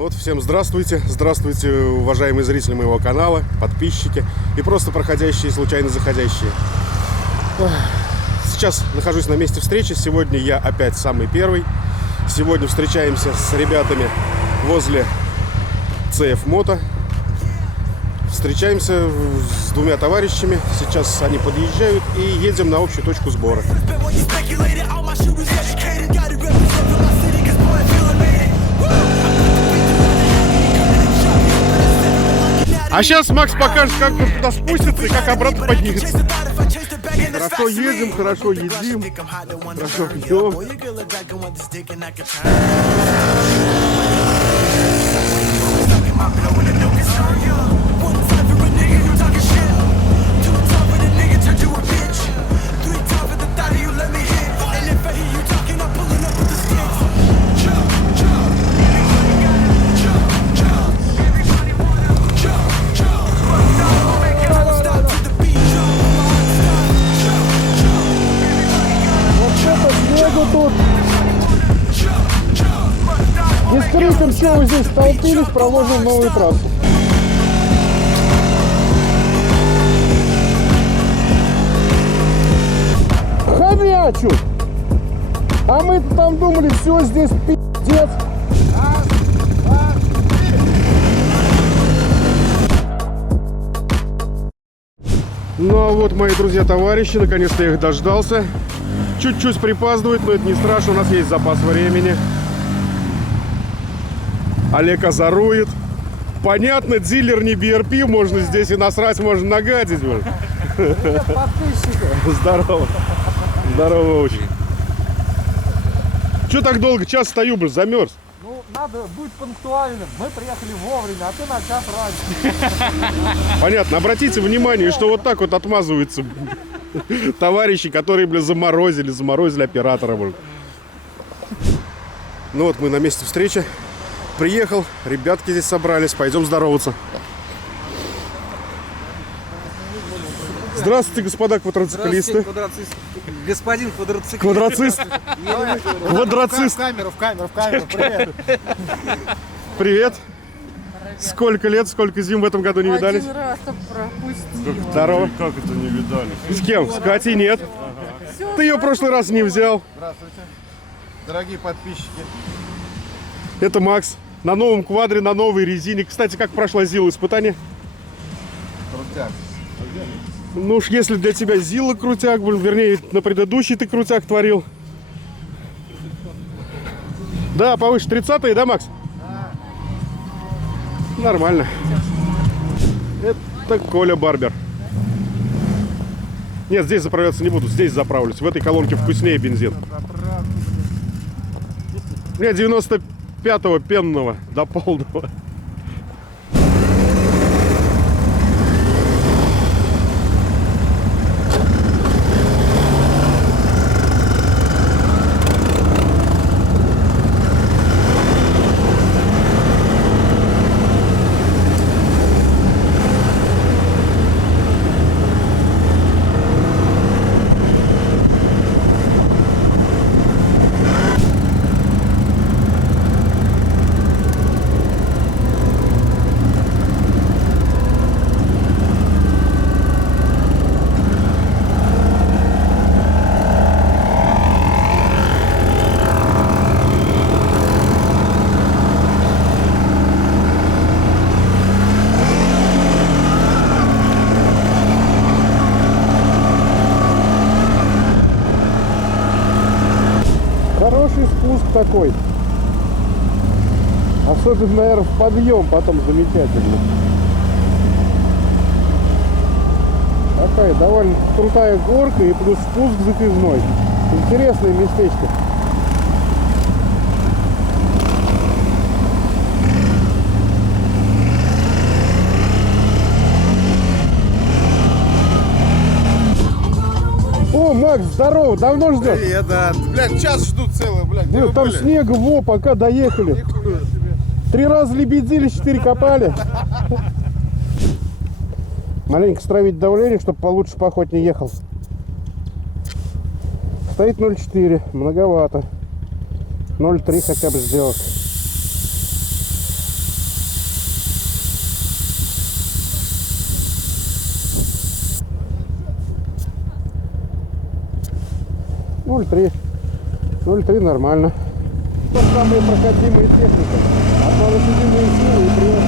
Ну вот, всем здравствуйте. Здравствуйте, уважаемые зрители моего канала, подписчики и просто проходящие, случайно заходящие. Сейчас нахожусь на месте встречи. Сегодня я опять самый первый. Сегодня встречаемся с ребятами возле CF Moto. Встречаемся с двумя товарищами. Сейчас они подъезжают и едем на общую точку сбора. А сейчас Макс покажет, как он туда спустится и как обратно поднимется. Хорошо едем, хорошо едим, хорошо пьем. Тут не скрытым, что вы здесь столпились, проложим новую трассу. Хомячу! А мы-то там думали, все здесь пиздец. Ну а вот, мои друзья-товарищи, наконец-то я их дождался. Чуть-чуть припаздывает, но это не страшно, у нас есть запас времени. Олег озорует. Понятно, дилер не BRP, можно здесь и насрать, можно нагадить. Здорово. Здорово очень. Че так долго? Час стою, блин, замерз. Ну, надо быть пунктуальным. Мы приехали вовремя, а ты на час раньше. Понятно. Обратите внимание, что вот так вот отмазываются товарищи, которые, блин, заморозили оператора, блин. Ну вот, мы на месте встречи. Приехал, ребятки здесь собрались, пойдем здороваться. Здравствуйте, господа квадроциклисты. Господин квадроциклист. Квадроцист. Квадроцист. В камеру, привет. Привет. Сколько лет, сколько зим в этом году не видались? Один раз пропустил. Здорово. Как это не видали? С кем? С Катей нет. Ага. Ты ее в прошлый раз не взял. Здравствуйте, дорогие подписчики. Это Макс. На новом квадре, на новой резине. Кстати, как прошла Зила испытание? Крутяк. Ну уж если для тебя Зила крутяк, вернее, на предыдущий ты крутяк творил. Да, повыше 30-е, да, Макс? Да. Нормально. Это Коля Барбер. Нет, здесь заправляться не буду, здесь заправлюсь. В этой колонке вкуснее бензин. Нет, 95-го пенного до полного. Хороший спуск такой. Особенно, наверное, в подъем потом замечательно. Такая довольно крутая горка и плюс спуск затяжной. Интересное местечко. О, Макс, здорово, давно ждешь? Привет, да. Блядь, час жду целый, блядь. Ну, там снега, во, пока доехали. 3 раза лебедили, 4 копали. Маленько стравить давление, чтобы получше поохотнее ехал. Стоит 0,4, многовато. 0,3 хотя бы сделать. 0,3. 0,3 нормально. То самые проходимые техника. Одна лошадиная сила и привод.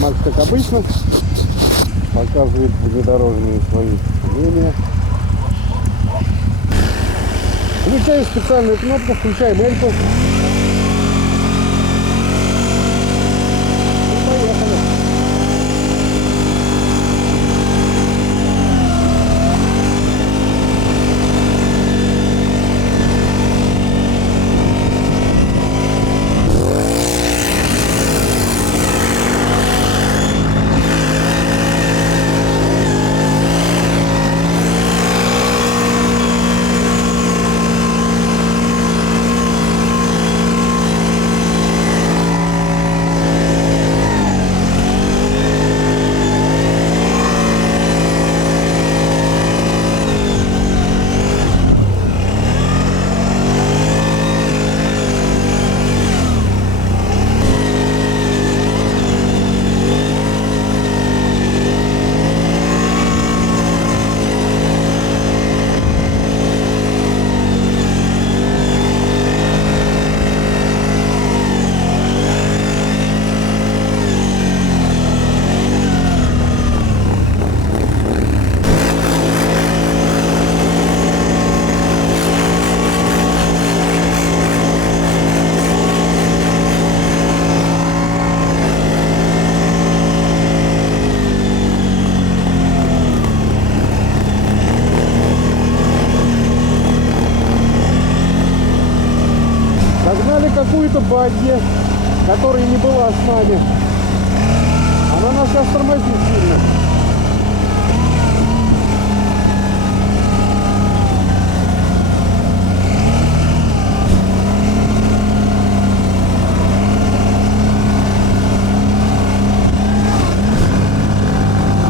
Макс, как обычно, показывает внедорожные свои умения. Включаю специальную кнопку, включаем эльку. И поехали. Догнали какую-то багги, которая не была с нами. Она нас сейчас тормозит сильно.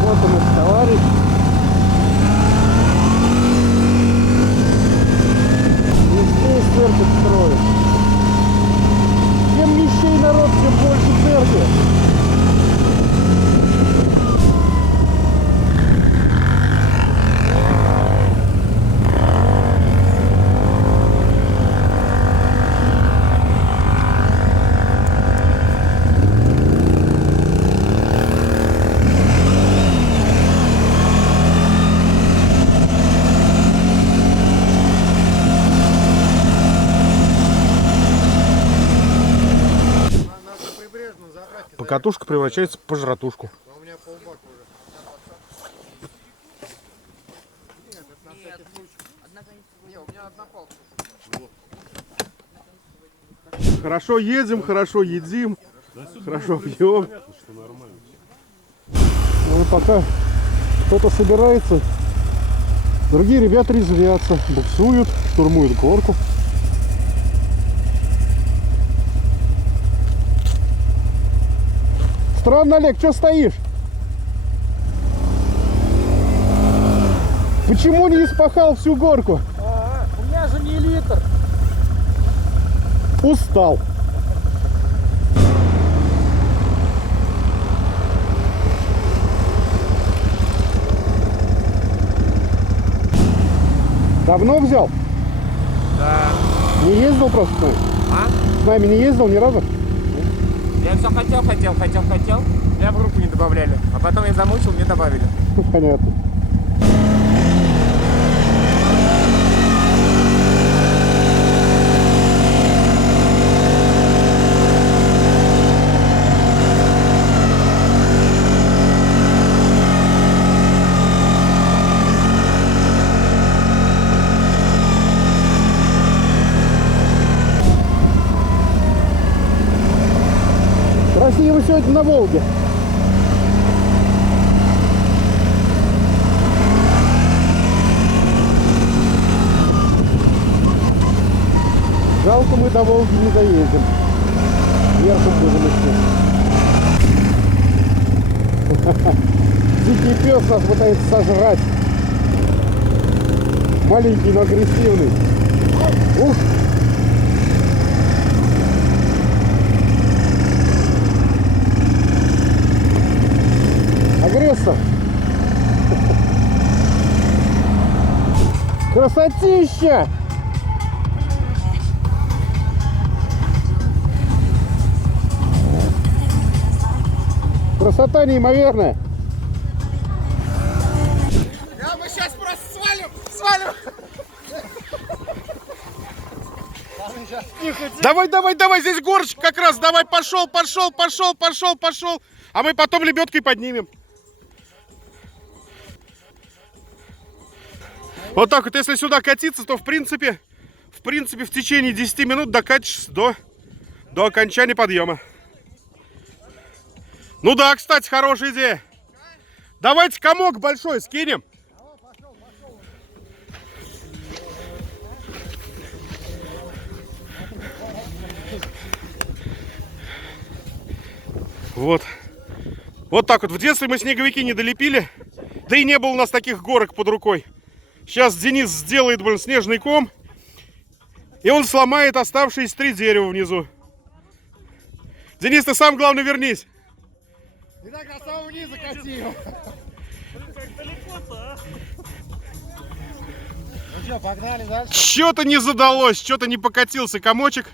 Вот он, этот товарищ. И здесь церковь строит. Чем нищей народ, тем больше церкви. Покатушка превращается в пожратушку. Хорошо едем, хорошо едим, хорошо пьем. Ну, пока кто-то собирается, другие ребята резвятся, буксуют, штурмуют горку. Странно, Олег, что стоишь? Почему не испахал всю горку? У меня же не литр. Устал. Давно взял? Да. Не ездил просто с нами? А? С нами не ездил ни разу? Я все хотел. Меня в группу не добавляли. А потом я замучил, мне добавили. Понятно. Красиво сегодня на Волге. Жалко, мы до Волги не доедем. Вверху будем идти. Дикий пес нас пытается сожрать. Маленький, но агрессивный. Ух! лесом. Красотища! Красота неимоверная. Мы сейчас просто свалим! Давай, здесь горочка как раз. Давай, пошел. А мы потом лебедкой поднимем. Вот так вот, если сюда катиться, то в принципе в течение 10 минут докатишься до окончания подъема. Ну да, кстати, хорошая идея. Давайте комок большой скинем. Вот так вот. В детстве мы снеговики не долепили. Да и не было у нас таких горок под рукой. Сейчас Денис сделает, снежный ком. И он сломает оставшиеся 3 дерева внизу. Денис, ты сам, главное, вернись. И так до самого низа катил. Ну что, погнали дальше? Что-то не задалось, что-то не покатился комочек.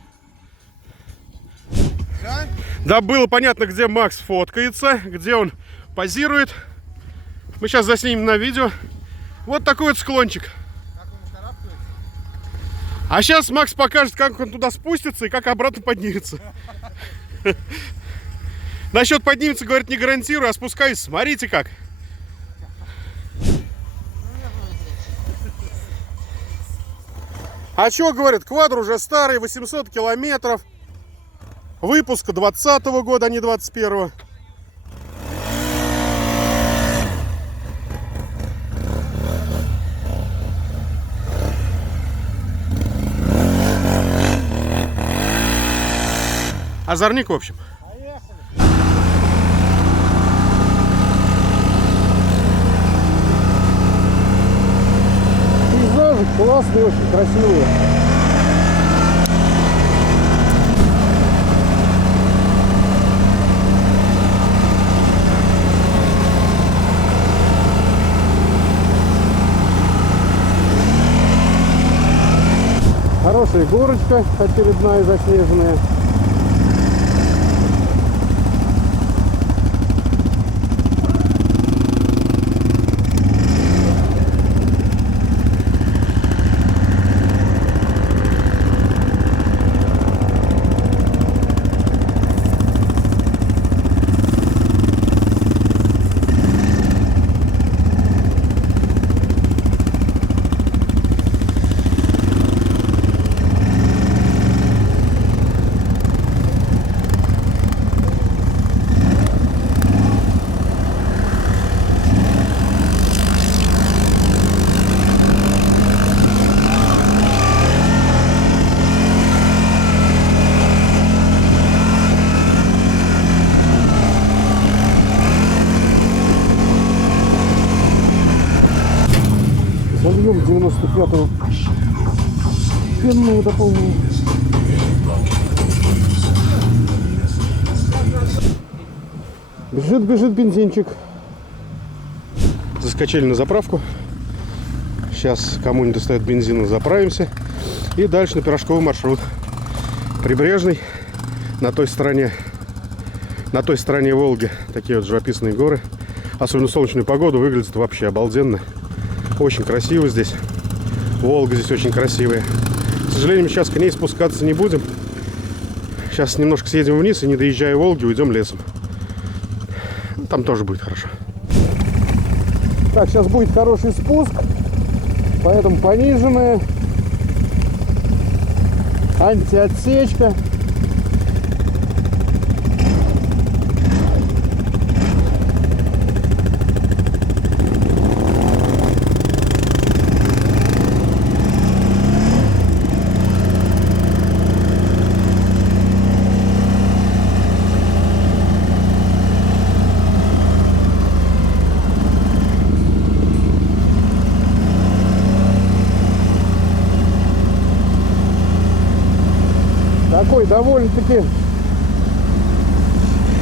Все? Да, было понятно, где Макс фоткается, где он позирует. Мы сейчас заснимем на видео. Вот такой вот склончик. Как он карабкается? А сейчас Макс покажет, как он туда спустится и как обратно поднимется. Насчет поднимется, говорит, не гарантирую, а спускаюсь. Смотрите как. А что, говорит, квадр уже старый, 800 километров. Выпуска 20-го года, а не 21-го. Озорник, в общем. Пейзажи классные, очень красивые. Хорошая горочка очередная заснеженная. Зальем 95-го пенного дополнения. Бежит бензинчик. Заскочили на заправку. Сейчас кому не достает бензина, заправимся. И дальше на пирожковый маршрут. Прибрежный. На той стороне Волги такие вот живописные горы. Особенно в солнечную погоду выглядит вообще обалденно. Очень красиво здесь. Волга здесь очень красивая. К сожалению, сейчас к ней спускаться не будем. Сейчас немножко съедем вниз и, не доезжая Волги, уйдем лесом. Там тоже будет хорошо. Так, сейчас будет хороший спуск. Поэтому пониженная. Антиотсечка. Такой довольно-таки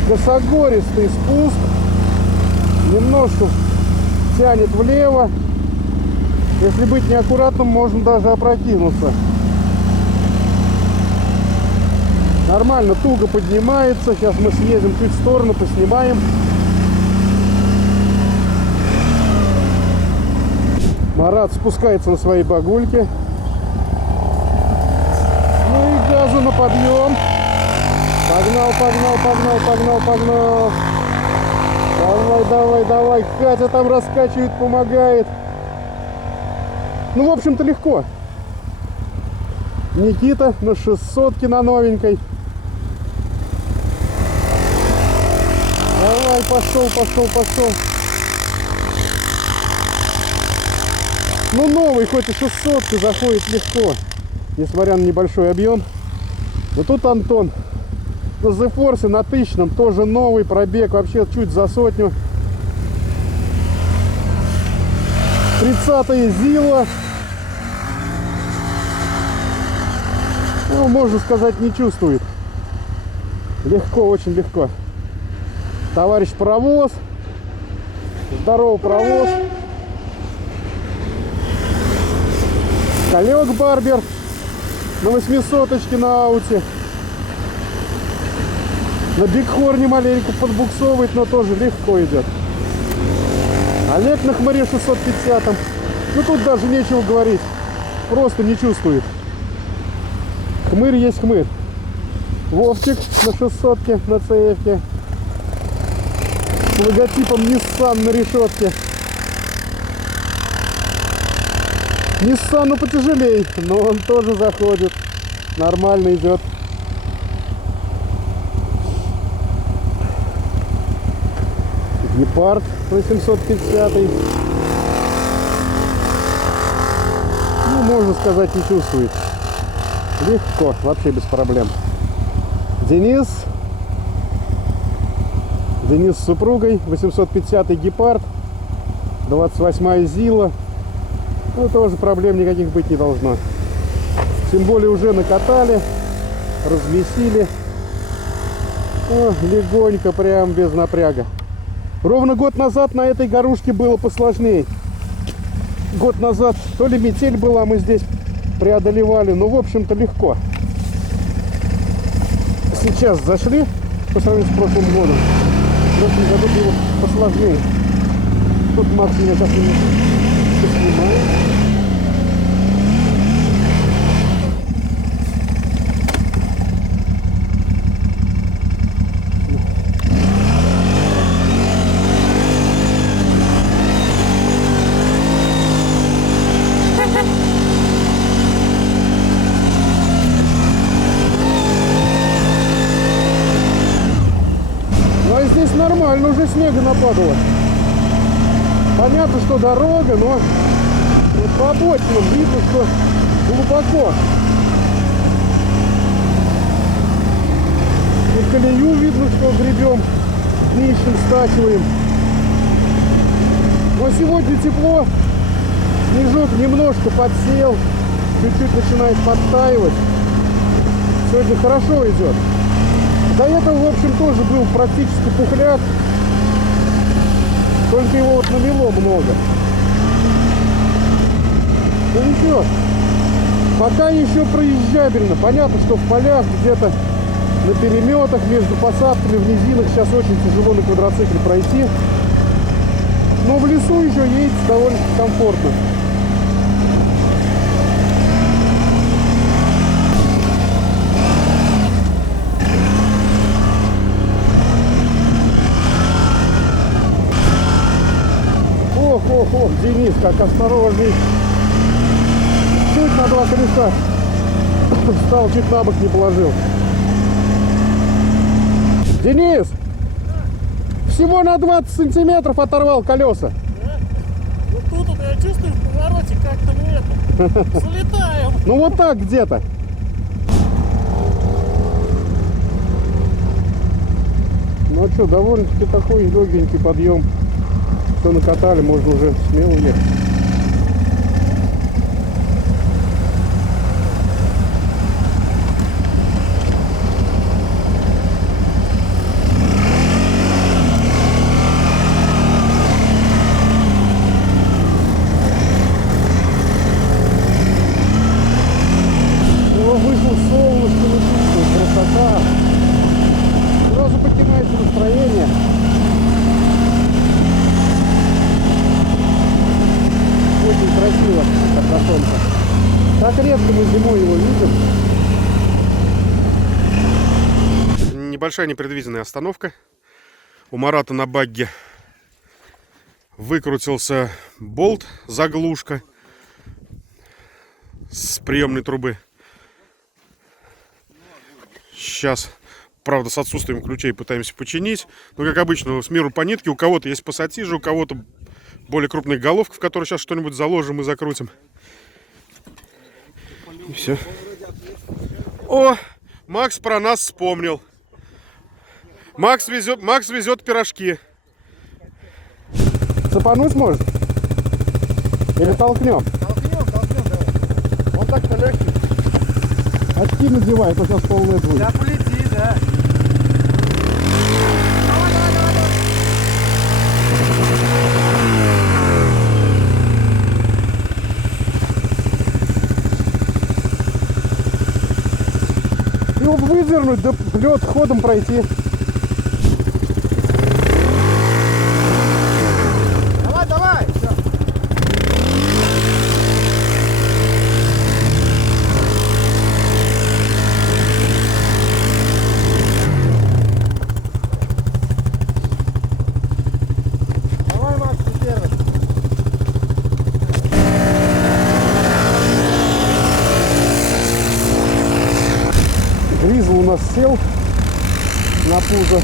косогористый спуск. Немножко тянет влево. Если быть неаккуратным, можно даже опрокинуться. Нормально, туго поднимается. Сейчас мы съедем чуть в сторону, поснимаем. Марат спускается на своей багульке. Ну и газу на подъем. Погнал, погнал, погнал, погнал, погнал. Давай, давай, давай. Катя там раскачивает, помогает. Ну, в общем-то, легко. Никита на 600-ке на новенькой. Давай, пошел, пошел, пошел. Ну, новый, хоть и 600-ка, заходит легко, несмотря на небольшой объем. Но тут Антон на The Force, на 1000-м, тоже новый пробег, вообще чуть за 100. 30-я Зила. Ну, можно сказать, не чувствует. Легко, очень легко. Товарищ паровоз. Здорово, паровоз. Колек Барбер на 800-очке на ауте. На Бигхорне маленько подбуксовывает, но тоже легко идет. Олег на Хмаре 650-м. Ну тут даже нечего говорить. Просто не чувствует. Хмырь есть хмырь. Вовчик на 600-ке, на CF-ке. С логотипом Nissan на решетке. Nissan, ну, потяжелей, но он тоже заходит. Нормально идет. Гепард 850. Ну, можно сказать, не чувствует. Легко, вообще без проблем. Денис с супругой. 850 Гепард. 28 Зила. Ну, тоже проблем никаких быть не должно. Тем более уже накатали, размесили. О, легонько, прям без напряга. Ровно год назад на этой горушке было посложнее. Год назад то ли метель была, мы здесь преодолевали. Ну, в общем-то, легко. Сейчас зашли по сравнению с прошлым годом. В прошлом году было посложнее. Тут Макс меня сейчас поснимает. Ну а здесь нормально, уже снега нападало. Понятно, что дорога, но вот по обочинам видно, что глубоко. И колею видно, что гребем, днищем стачиваем. Но сегодня тепло, снежок немножко подсел, чуть-чуть начинает подтаивать. Сегодня хорошо идет. До этого, в общем, тоже был практически пухляк. Только его вот намело много. Ну ничего. Пока еще проезжабельно. Понятно, что в полях, где-то на переметах, между посадками, в низинах сейчас очень тяжело на квадроцикле пройти. Но в лесу еще едет довольно комфортно. Ох, Денис, как осторожный. Чуть на 2 колеса встал, чуть на бок не положил. Денис! Всего на 20 сантиметров оторвал колеса. Вот тут вот я чувствую в повороте как-то мы это залетаем. Ну вот так где-то. Ну а что, довольно-таки такой легенький подъем. Все накатали, можно уже смело ехать. Часто мы зимой его видим. Небольшая непредвиденная остановка. У Марата на багге выкрутился болт, заглушка с приемной трубы. Сейчас, правда, с отсутствием ключей пытаемся починить. Но, как обычно, с миру по нитке. У кого-то есть пассатижи, у кого-то более крупная головка, в которую сейчас что-нибудь заложим и закрутим. И все. О, Макс про нас вспомнил. Макс везет пирожки. Цепануть может? Или толкнем? Толкнем, давай. Он так-то легкий. Очки надевай, то сейчас полная будет. Да полети, да. Его выдернуть, да лед ходом пройти. Давай, давай. Всё. Давай, Макс, ты первый. Гризл у нас сел на пузо,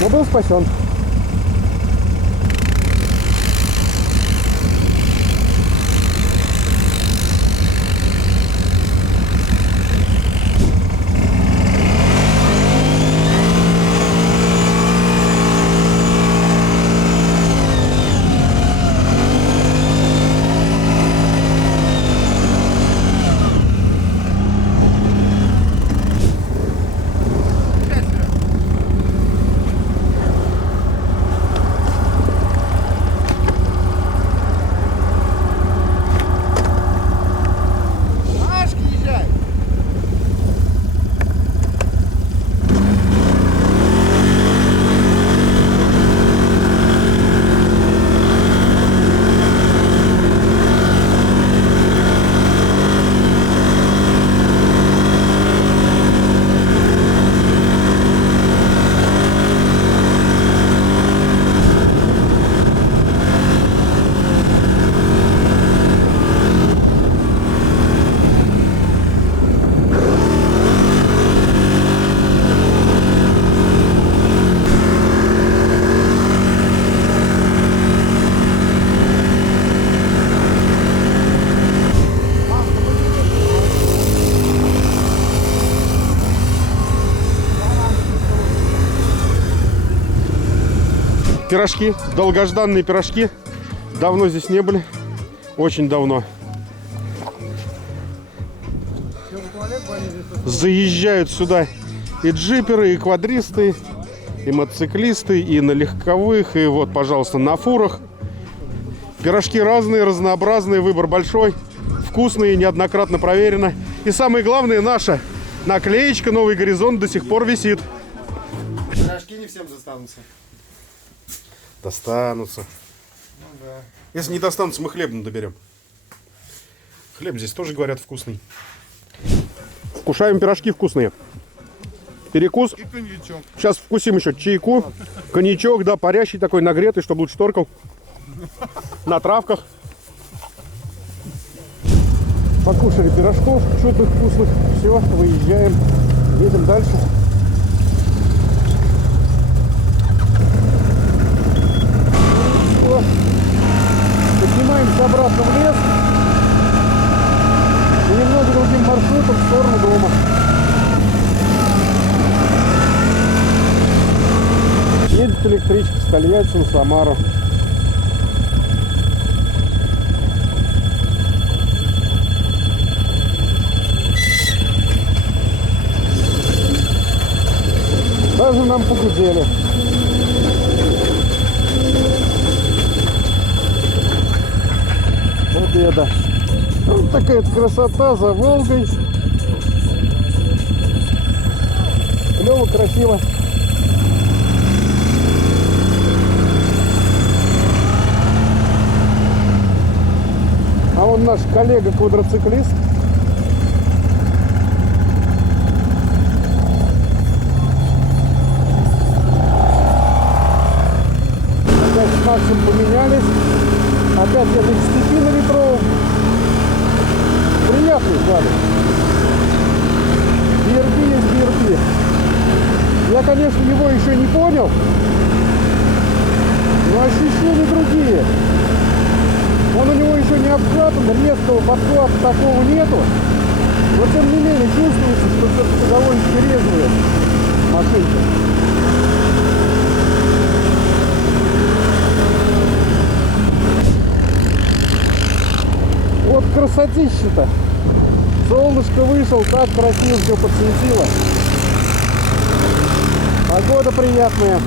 но был спасен. Машки езжай. Пирожки, долгожданные пирожки. Давно здесь не были. Очень давно. Заезжают сюда и джиперы, и квадристы, и мотоциклисты, и на легковых, и вот, пожалуйста, на фурах. Пирожки разные, разнообразные, выбор большой, вкусные, неоднократно проверено. И самое главное, наша наклеечка «Новый горизонт» до сих пор висит. Пирожки не всем достанутся. Достанутся. Ну да. Если не достанутся, мы хлебным доберем. Хлеб здесь тоже, говорят, вкусный. Вкушаем пирожки вкусные. Перекус. И коньячок. Сейчас вкусим еще чайку. Коньячок, да, парящий такой, нагретый, чтобы лучше торкал. На травках. Покушали пирожков чудных, вкусных. Все, выезжаем. Едем дальше. Поднимаемся обратно в лес. И немного другим маршрутом в сторону дома. Едет электричка с Тольятти на Самару. Даже нам погудели. Победа. Вот такая красота за Волгой. Клево, красиво. А вон наш коллега-квадроциклист. Опять с Максом поменялись. Опять я в степи на ветровом. Приятный квадрик. BRP есть BRP. Я, конечно, его еще не понял, но ощущения другие. Он у него еще не обкатан, резкого подхвата такого нету. Но тем не менее чувствуется, что все-таки довольно-таки резвая машинка. Вот красотища-то. Солнышко вышел, так красиво все подсветило. Погода приятная.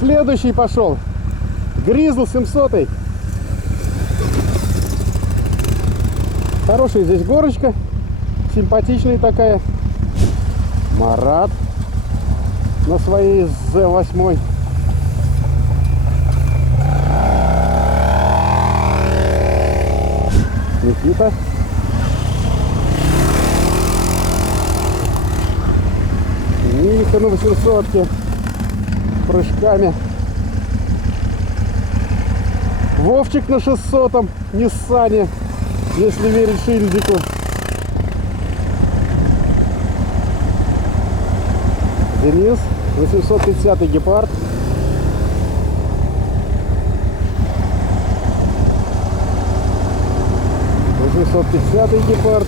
Следующий пошел. Гризл 700. Хорошая здесь горочка. Симпатичная такая. Марат на своей Z8. Никита. Ника на 800-ке. Прыжками. Вовчик на 600-м Ниссане, если верить шильдику. Денис 850-й Гепард. Гепард.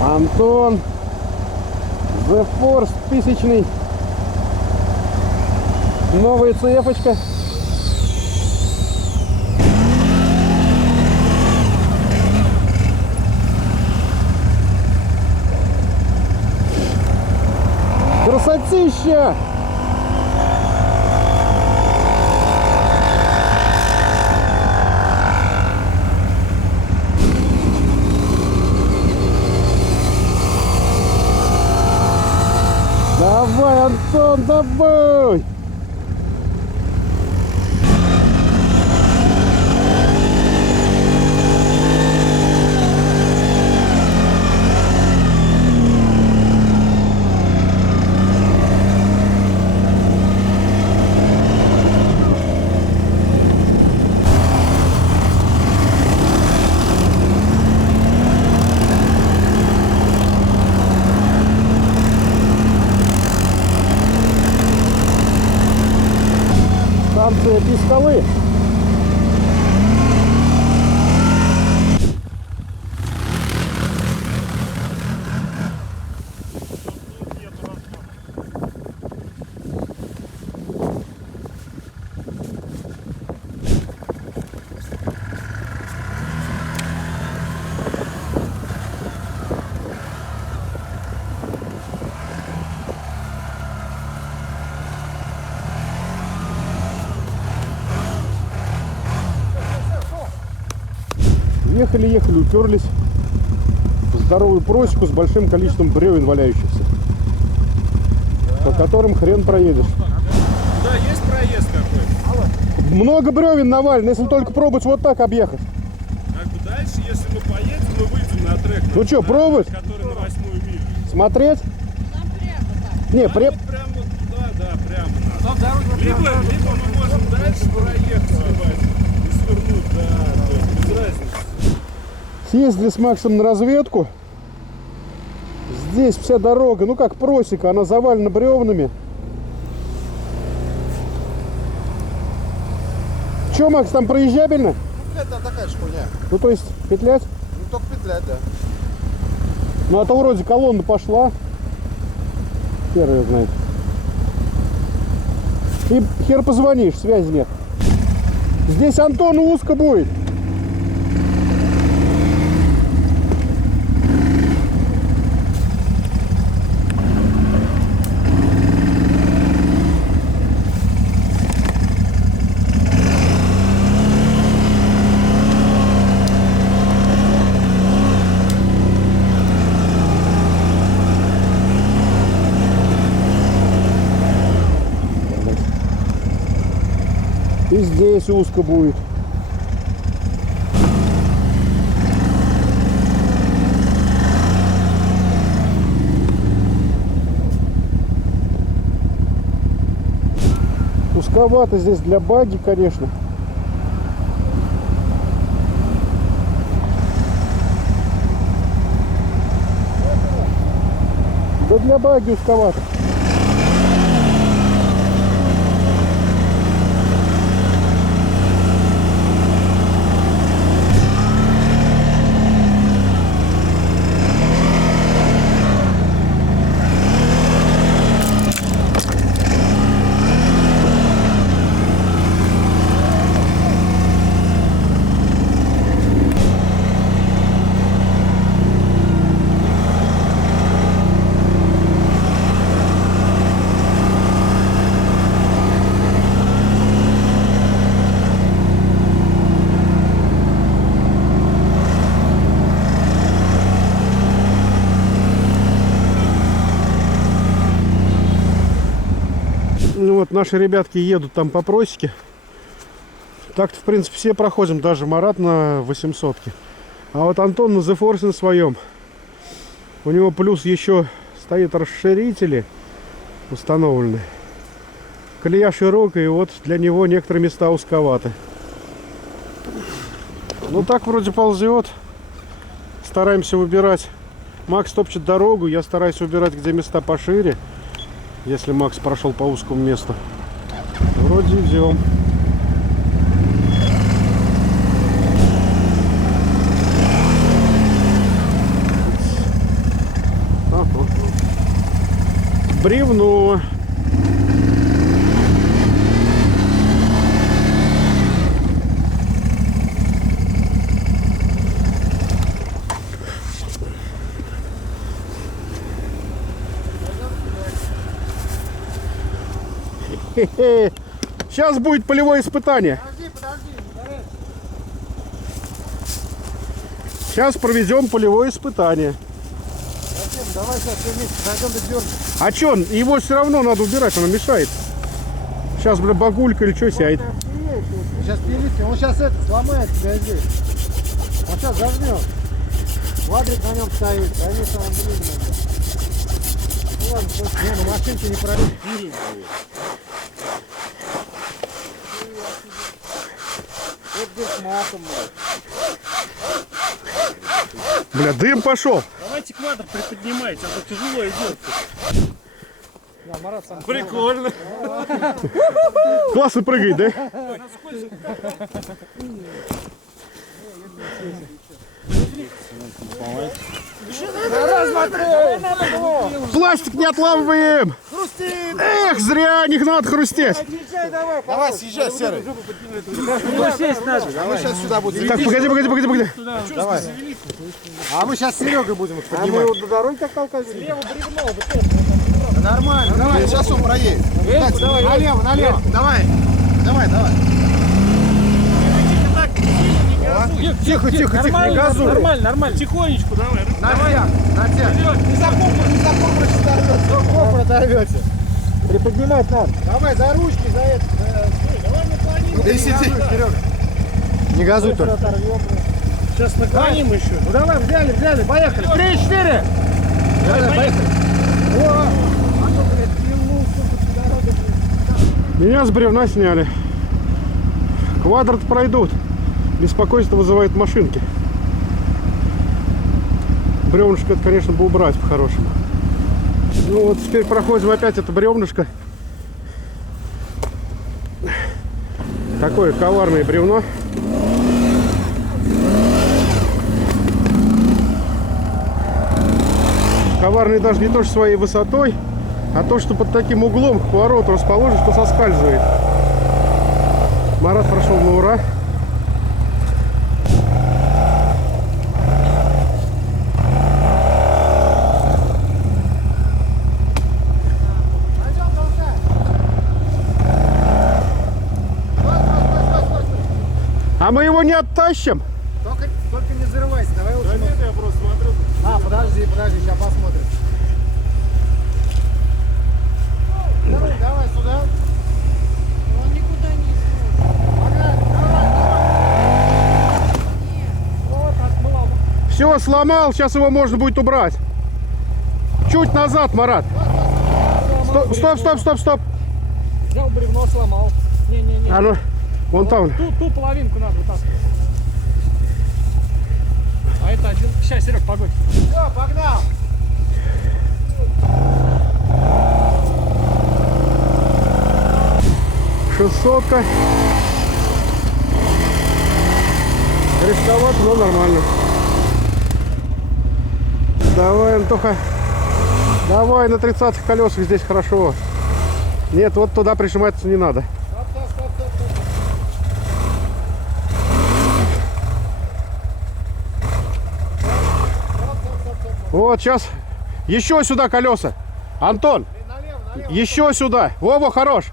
Антон The Force 1000. Новая цефочка. Красотища! Давай, Антон, давай! Станция Пискалы. Ехали, уперлись в здоровую просеку с большим количеством бревен валяющихся, по которым хрен проедешь. Да, есть проезд какой-то. Много бревен навалено, если только пробовать вот так объехать. Как бы дальше, если мы поедем, мы выйдем на трек. Ну что, пробовать? Который на 8-ю милю. Смотреть? Не, Прямо вот туда, да, прямо надо. Либо мы можем дальше проехать, и свернуть, да, то есть без разницы. Съездили с Максом на разведку. Здесь вся дорога, ну как просека, она завалена бревнами. Че, Макс, там проезжабельно? петлять там такая же хуйня. Ну, то есть, петлять? Ну, только петлять, да. Ну, а то вроде колонна пошла. Хер ее знает. И хер позвонишь, связи нет. Здесь Антону узко будет. И здесь узко будет. Узковато здесь для багги, конечно. Да для багги узковато. Ну вот наши ребятки едут там по просеке. Так-то, в принципе, все проходим, даже Марат на 800-ке. А вот Антон на The Force на своем. У него плюс еще стоит расширители установлены. Колея широкая, и вот для него некоторые места узковаты. Ну так вроде ползет. Стараемся выбирать. Макс топчет дорогу, я стараюсь выбирать, где места пошире. Если Макс прошел по узкому месту. Вроде идем. Бревно. Сейчас будет полевое испытание. Подожди. Сейчас проведем полевое испытание. Давай сейчас все вместе зайдем до дверки. А чё, его все равно надо убирать, оно мешает. Сейчас, бля, багулька или что сядет. Сейчас пилитки, он сейчас это сломает тебя здесь. Он сейчас зажмет. Квадрик на нем стоит, конечно, он длинный. Ну ладно, не, на машинке не пройдет. Вот здесь матом, Бля, дым пошел. Давайте квадр приподнимайте, а то тяжело идет. Да, Марат сам. Прикольно. Классно прыгает, да? Пластик не отламываем. Хрустит! Эх, зря, не надо хрустеть. Давай, съезжай, Серый. А мы сейчас сюда будем. Так, погоди. Давай. А мы сейчас с Серегой будем их поднимать. А мы его до дороги как толкать? Слева бревно. Нормально. Давай, сейчас он проедет. Налево. Давай. Тихо, не газуй. Нормально. Тихонечку давай. На тебя. Не за копр оторвете. Приподнимать надо. Давай, за ручки, за это. Давай наклоним. Да сиди. Не газуй только. Сейчас наклоним еще. Ну давай, взяли, поехали. 3-4. Давай, поехали. О! А то, блядь, Меня с бревна сняли. Квадрат пройдут. Беспокойство вызывает машинки. Бревнышко это, конечно, бы убрать по-хорошему. Ну вот теперь проходим опять это бревнышко. Такое коварное бревно. Коварный даже не то, что своей высотой, а то, что под таким углом к повороту расположен, что соскальзывает. Марат прошел на ура. А мы его не оттащим. Только не взрывайся, давай лучше. Да нет, я просто смотрю. Подожди, сейчас посмотрим. Давай сюда. Он никуда не смотрит. Погнали, давай. Вот, отмылал. Все, сломал, сейчас его можно будет убрать. Чуть назад, Марат. Стоп. Взял бревно, сломал. Не. А ну, вон там. Ту половинку надо вытаскивать. А это один. Сейчас, Серег, погодь. Все, погнал. Шестьсотка. Рисковато, но нормально. Давай, Антоха. Давай на 30-х колесах, здесь хорошо. Нет, вот туда прижиматься не надо. Стоп. Вот, сейчас. Еще сюда колеса. Антон, Налево. еще сюда. Во, хорош.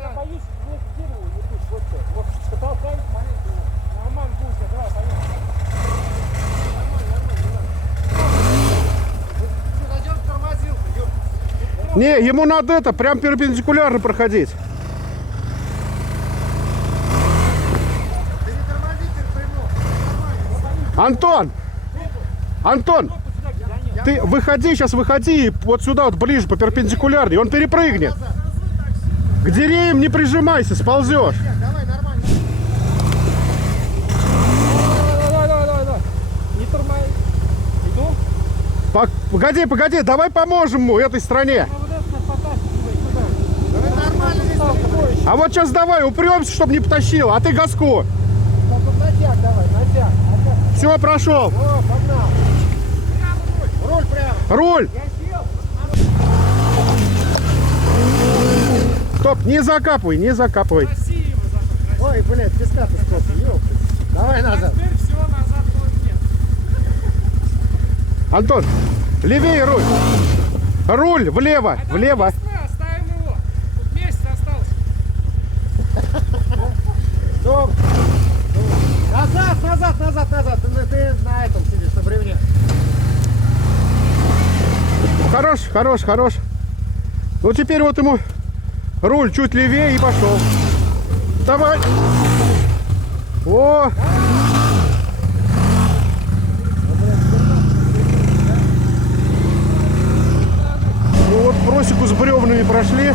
Я боюсь, вот к дереву ебут. Вот потолкаюсь маленько. Нормально будет, давай, поехали. Нормально. Зачем тормозил? Не, ему надо это, прям перпендикулярно проходить. Ты не тормози, ты прямой. Антон, ты выходи, сейчас выходи, вот сюда вот ближе, по перпендикулярной, он перепрыгнет. К деревьям не прижимайся, сползешь. Давай, нормально. Давай. Не тормози. Иду. Погоди, давай поможем ему, этой стране. Давай нормально здесь. А вот сейчас давай, упремся, чтобы не потащил, а ты газку. Натяг давай, натяг. Все, прошел. О, погнал. Руль прямо. Руль. Стоп, не закапывай. Ой, блядь, песка-то сколько, ёпта. Давай назад. Теперь все, назад нет. Антон, левее руль. Руль, влево. Оставим его. Тут месяц остался. Стоп. Назад. Ты на этом сидишь, на бревне. Хорош. Ну теперь вот ему руль чуть левее и пошел. Давай. О! Ну вот просеку с бревнами прошли.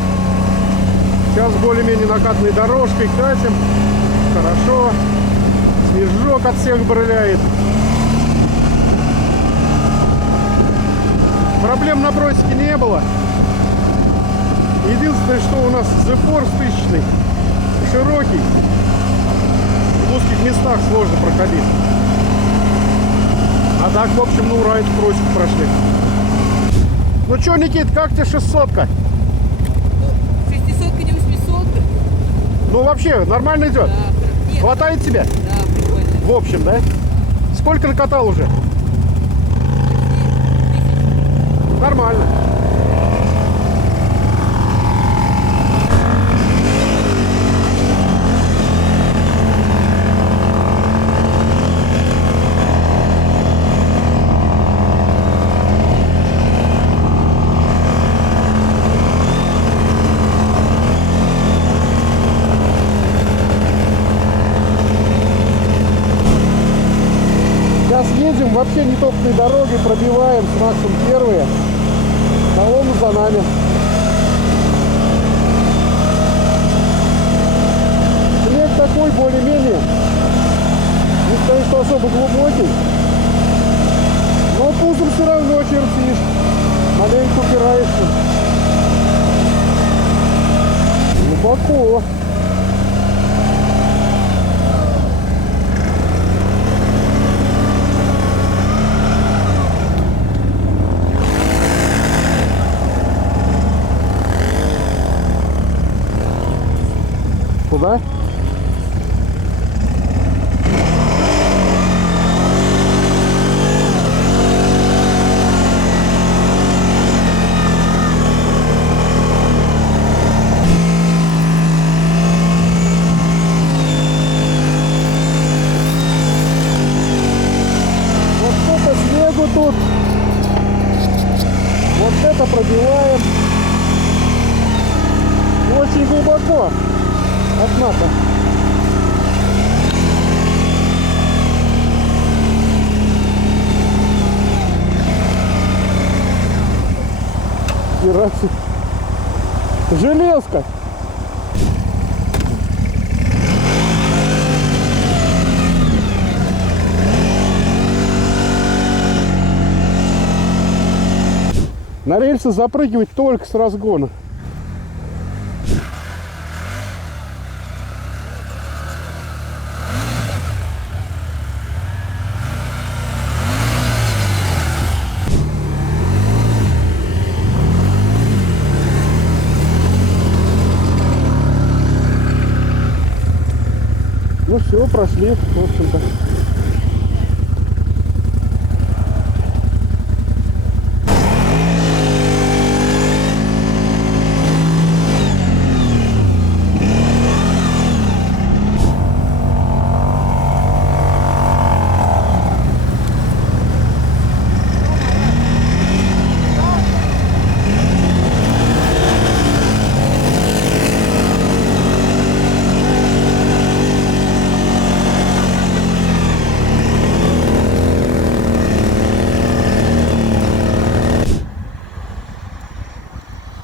Сейчас более-менее накатной дорожкой катим. Хорошо. Снежок от всех брыляет. Проблем на просеке не было. Единственное, что у нас запор стычный, широкий. В узких местах сложно проходить. А так, в общем, ну ура, эту просеку прошли. Ну что, Никит, как тебе 600-ка? 600-ка, не 800-ка. Ну вообще, нормально идет? Да, нет, Хватает тебе? да, прикольно. В общем, да? Сколько накатал уже? Нормально. Сейчас едем вообще нетопной дорогой, пробиваем с Максом первые. Колонну за нами. Снег такой более-менее. Не сказать, что особо глубокий. Но пузом все равно чертишь. Маленько упираешься. Глубоко. Туда? Вот сколько снегу тут. Вот это пробиваем. Очень глубоко. Однако. Херачи. Железка. На рельсы запрыгивать только с разгона. Ну все, прошли, в общем-то.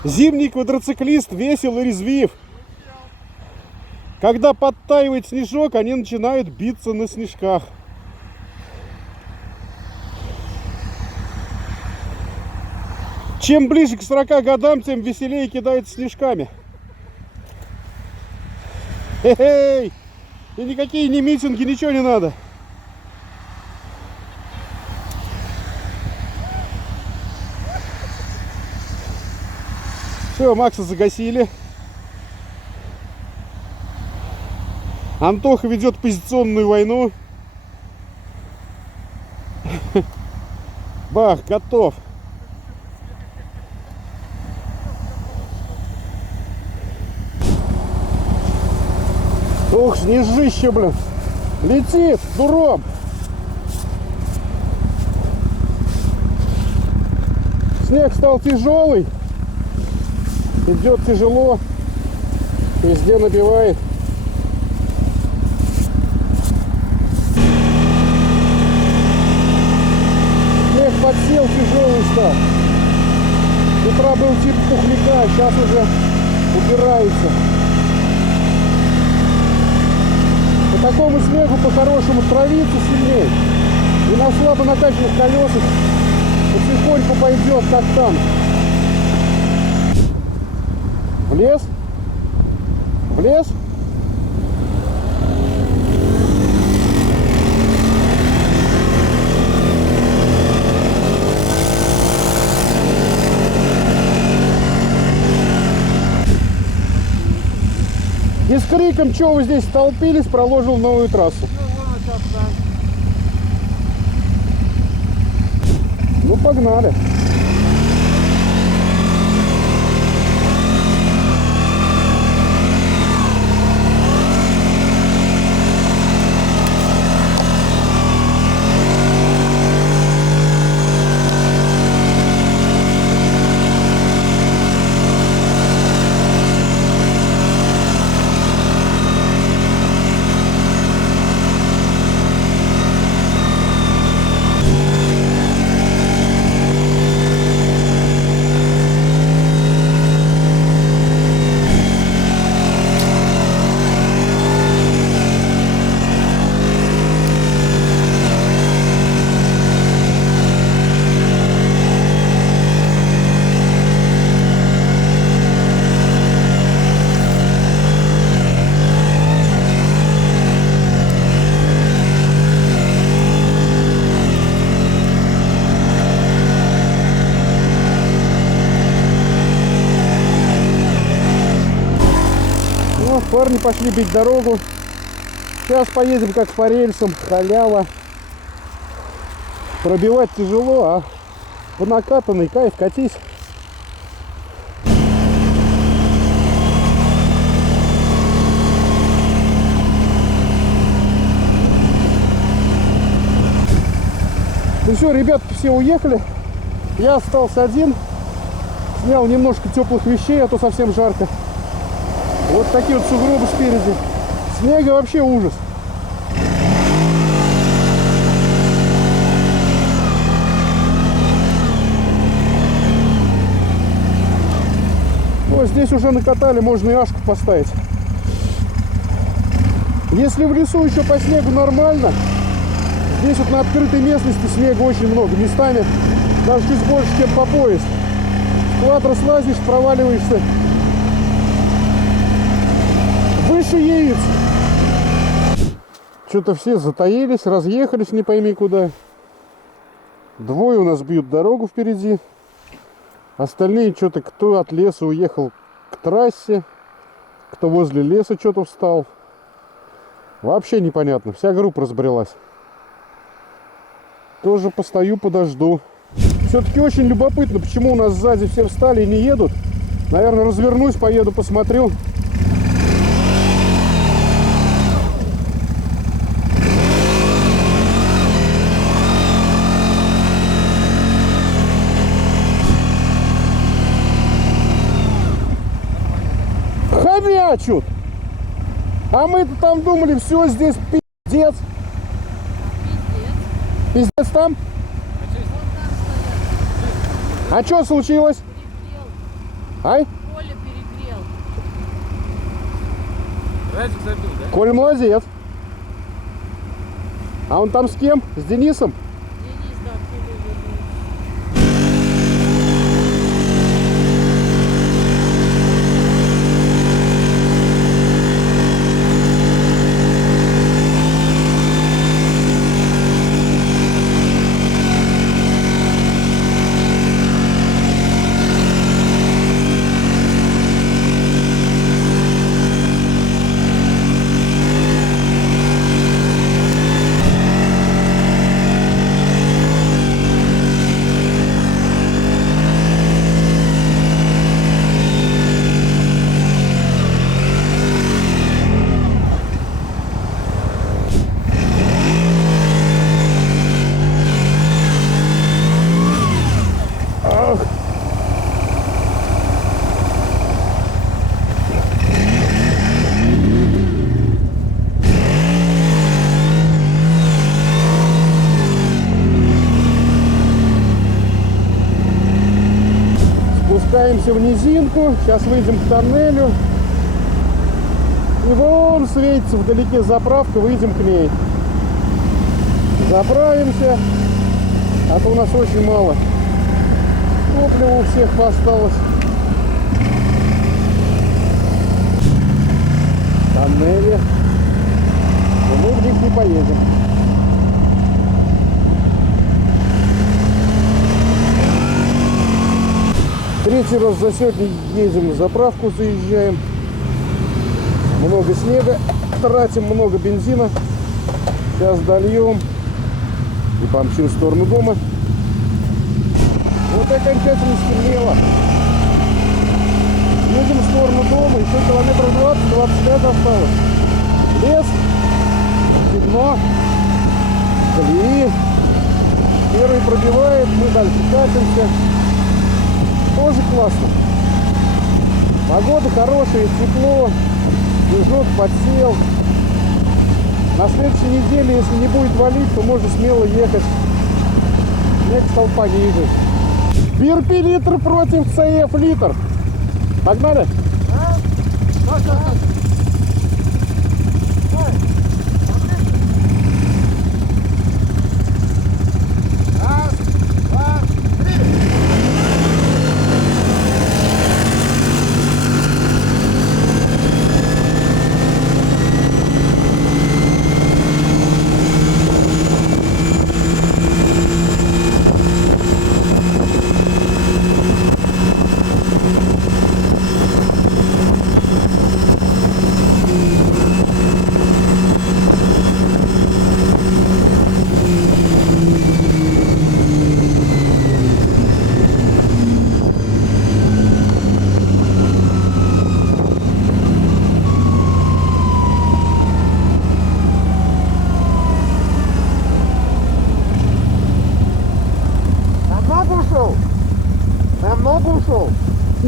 Зимний квадроциклист весел и резвив. Когда подтаивает снежок, они начинают биться на снежках. Чем ближе к 40 годам, тем веселее кидают снежками. Хе-хей! И никакие не митинги, ничего не надо. Все, Макса загасили. Антоха ведет позиционную войну. Бах, готов. Ух, снежище, блин. Летит, дуром. Снег стал тяжелый. Идет тяжело. Везде набивает. Снег подсел, тяжелый стал. С утра был типа пухляка, а сейчас уже убирается. По такому снегу по-хорошему травиться сильнее. И на слабо накачанных колесах потихоньку пойдет, как там. В лес? В лес? И с криком, что вы здесь столпились, проложил новую трассу. Ну, погнали. Парни пошли бить дорогу. Сейчас поедем как по рельсам, халява. Пробивать тяжело, а по накатанной кайф, катись. Ну все, ребятки все уехали. Я остался один. Снял немножко теплых вещей, а то совсем жарко. Вот такие вот сугробы спереди. Снега вообще ужас. Вот здесь уже накатали, можно и ашку поставить. Если в лесу еще по снегу нормально, здесь вот на открытой местности снега очень много. Местами даже чуть больше, чем по пояс. В квадро слазишь, проваливаешься выше яиц. Что-то все затаились, разъехались не пойми куда. Двое у нас бьют дорогу впереди. Остальные что-то, кто от леса уехал к трассе, кто возле леса что-то встал. Вообще непонятно. Вся группа разбрелась. Тоже постою, подожду. Все-таки очень любопытно, почему у нас сзади все встали и не едут. Наверное, развернусь, поеду, посмотрю. Хомячут! А мы-то там думали, все, здесь пиздец. Пиздец там? А что случилось? Перегрел. Ай? Коля перегрел. Радик забил, да? Коля молодец. А он там с кем? С Денисом? Денис, да, Коля вернулся. Спускаемся в низинку. Сейчас выйдем к тоннелю. И вон светится вдалеке заправка. Выйдем к ней. Заправимся. А то у нас очень мало топлива у всех осталось. Тоннели. Но мы в них не поедем. Третий раз за сегодня едем на заправку, заезжаем. Много снега, тратим много бензина. Сейчас дольем и помчим в сторону дома. Вот и окончательно стемнело. Едем в сторону дома, еще километров 20-25 осталось. Лес, темно, колеи. Первый пробивает, мы дальше катимся. Тоже классно. Погода хорошая, тепло, снежок подсел. На следующей неделе, если не будет валить, то можно смело ехать. Снег столпа не видит. BRP литр против CF литр. Погнали?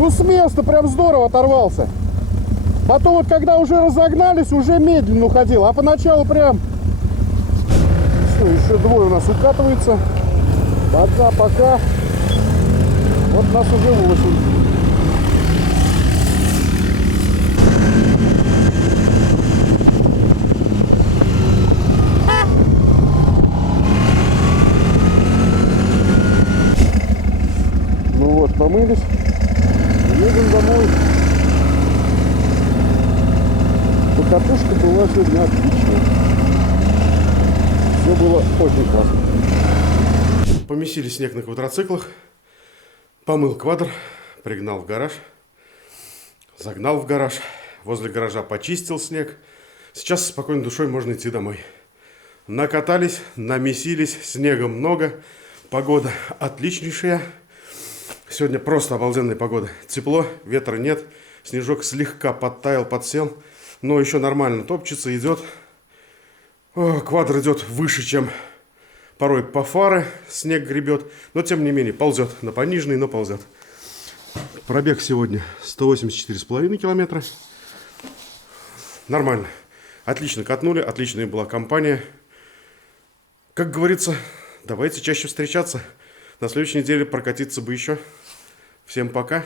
сразу с места прям здорово оторвался. Потом вот когда уже разогнались, уже медленно уходил. А поначалу прям... Все, еще двое у нас укатывается. Пока. Вот нас уже 8. Ну вот, помылись. Едем домой. Покатушка была сегодня отличная. Все было очень классно. Помесили снег на квадроциклах. Помыл квадр, пригнал в гараж. Загнал в гараж. Возле гаража почистил снег. Сейчас с спокойной душой можно идти домой. Накатались, намесились, снега много. Погода отличнейшая. Сегодня просто обалденная погода. Тепло, ветра нет. Снежок слегка подтаял, подсел. Но еще нормально топчется, идет. Квадр идет выше, чем порой по фары. Снег гребет. Но тем не менее ползет. На пониженный, но ползет. Пробег сегодня 184,5 километра. Нормально. Отлично катнули. Отличная была компания. Как говорится, давайте чаще встречаться. На следующей неделе прокатиться бы еще. Всем пока.